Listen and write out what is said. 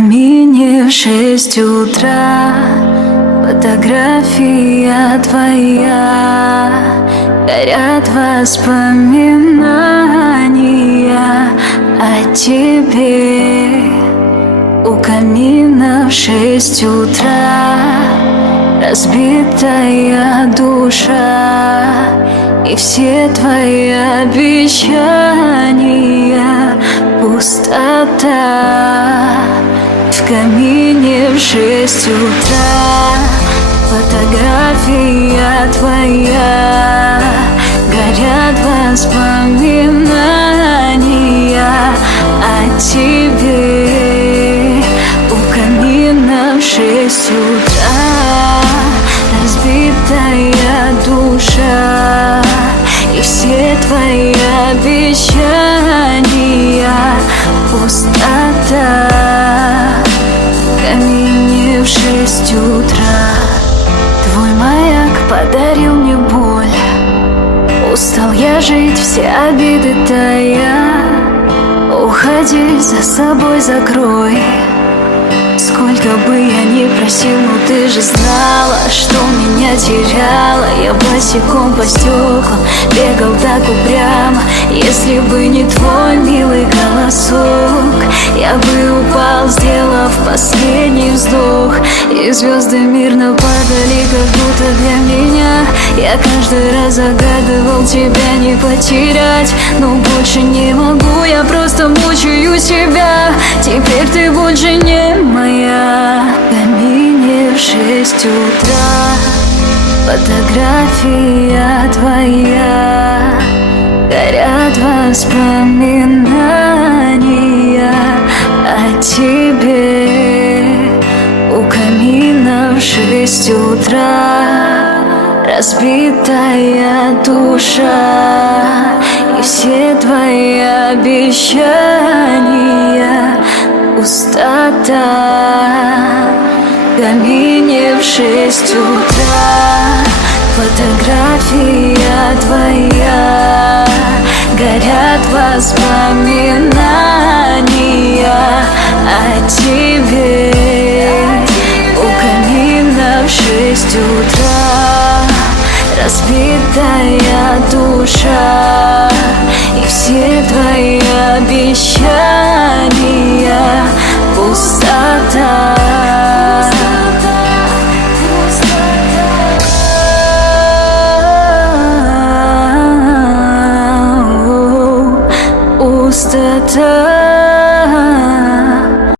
камине в 6 утра фотография твоя, горят воспоминания о тебе. У камина в 6 утра разбитая душа, и все твои обещания пустота. В камине в 6 утра фотография твоя, горят воспоминания о тебе. У камина в 6 утра разбитая душа, и все твои обещания пустота. В камине в 6 утра твой маяк подарил мне боль. Устал я жить, все обиды тая. Уходи, за собой закрой. Сколько бы я ни просил, но ты же знала, что меня теряла. Я босиком по стеклам бегал так упрямо. Если бы не твой милый голосок, я бы упал, сделав последний вздох. И звезды мирно падали, как будто для меня. Я каждый раз загадывал тебя не потерять, но больше не могу, я просто мучаю себя. Теперь ты больше не моя. В камине в 6 утра фотография твоя, горят воспоминания о тебе. У камина в 6 утра разбитая душа, и все твои обещания пустота. В камине в 6 утра фотография твоя, горят воспоминания о тебе. У камина в 6 утра разбитая душа, и все твои обещания